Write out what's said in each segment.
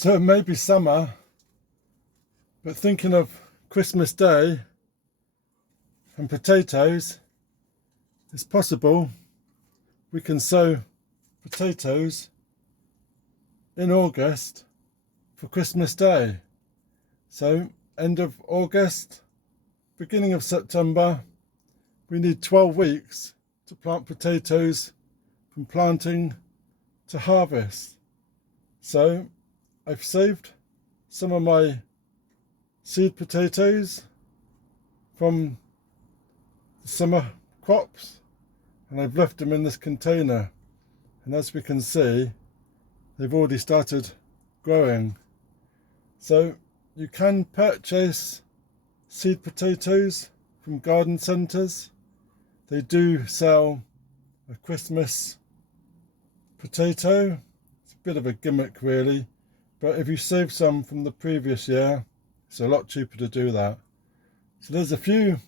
So it may be summer, but thinking of Christmas Day and potatoes, it's possible we can sow potatoes in August for Christmas Day. So end of August, beginning of September, we need 12 weeks to plant potatoes from planting to harvest. So I've saved some of my seed potatoes from the summer crops and I've left them in this container, and as we can see, they've already started growing. So you can purchase seed potatoes from garden centres. They do sell a Christmas potato. It's a bit of a gimmick really, but if you save some from the previous year, it's a lot cheaper to do that. So there's a few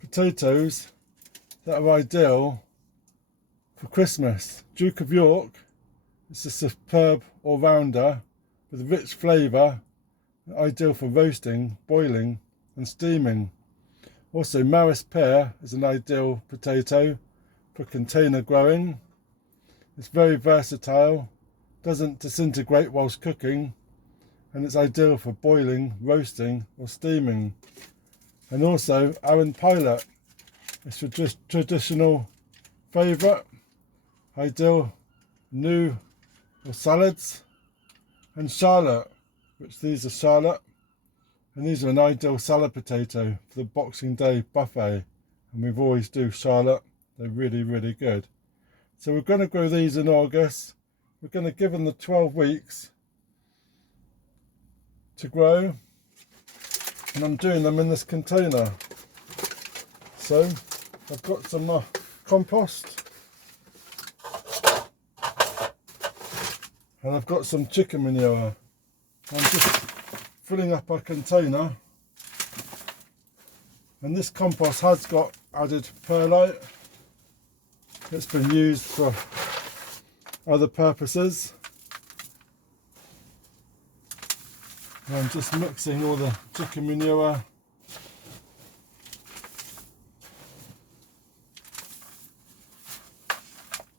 potatoes that are ideal for Christmas. Duke of York, it's a superb all-rounder with rich flavour, ideal for roasting, boiling and steaming. Also Maris pear is an ideal potato for container growing. It's very versatile, doesn't disintegrate whilst cooking, and it's ideal for boiling, roasting or steaming. And also Arran Pilot, it's your traditional favourite, ideal new or salads. And Charlotte, which these are Charlotte, and these are an ideal salad potato for the Boxing Day buffet, and we've always do Charlotte. They're really good. So we're going to grow these in August. We're going to give them the 12 weeks to grow, and I'm doing them in this container. So I've got some compost, and I've got some chicken manure. I'm just filling up our container, and this compost has got added perlite. It's been used for other purposes. And I'm just mixing all the chicken manure.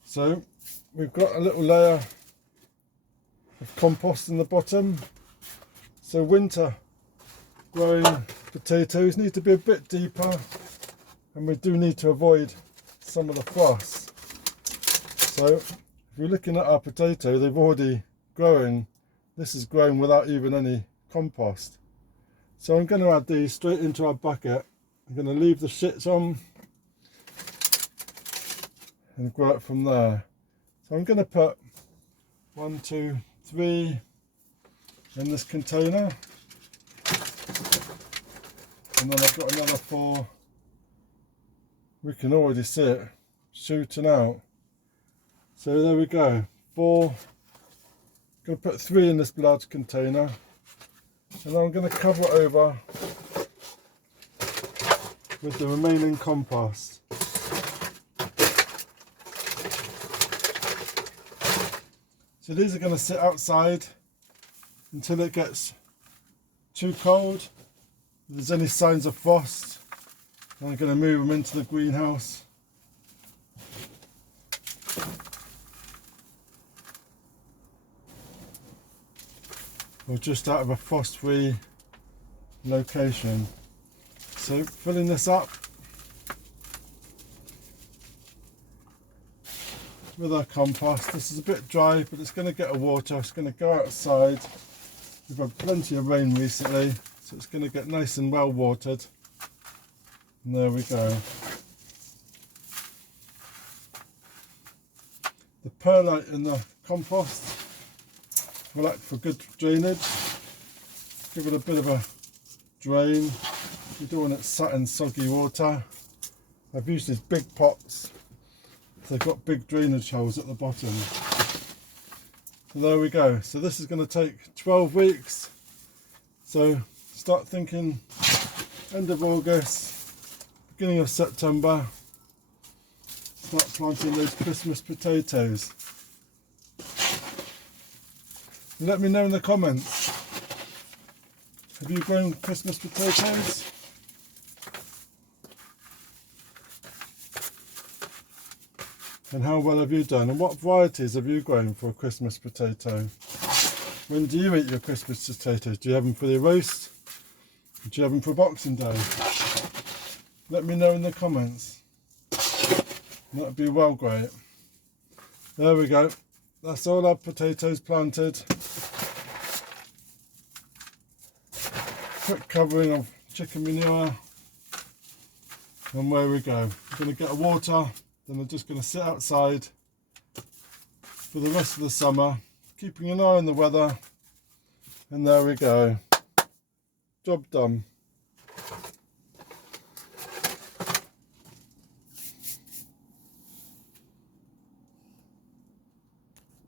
So we've got a little layer of compost in the bottom. So winter growing potatoes need to be a bit deeper, and we do need to avoid some of the frost. So if you're looking at our potato, they've already growing. This is growing without even any compost. So I'm going to add these straight into our bucket. I'm going to leave the shits on and grow it from there. So I'm going to put 1, 2, 3 in this container, and then I've got another 4. We can already see it shooting out. So there we go, 4. I'm going to put 3 in this large container, and I'm going to cover it over with the remaining compost. So these are going to sit outside until it gets too cold. If there's any signs of frost, I'm going to move them into the greenhouse. Or just out of a frost-free location. So filling this up with our compost. This is a bit dry, but it's going to get a water. It's going to go outside. We've had plenty of rain recently, so it's going to get nice and well watered. And there we go. The perlite in the compost will act for good drainage. Give it a bit of a drain. You don't want it sat in soggy water. I've used these big pots. They've got big drainage holes at the bottom. So there we go. So this is going to take 12 weeks. So start thinking end of August, beginning of September. Start planting those Christmas potatoes. Let me know in the comments. Have you grown Christmas potatoes? And how well have you done? And what varieties have you grown for a Christmas potato? When do you eat your Christmas potatoes? Do you have them for the roast? Do you have them for Boxing Day? Let me know in the comments. That'd be well great. There we go. That's all our potatoes planted. Quick covering of chicken manure. And where we go. I'm going to get a water. Then I'm just going to sit outside for the rest of the summer, keeping an eye on the weather. And there we go. Job done.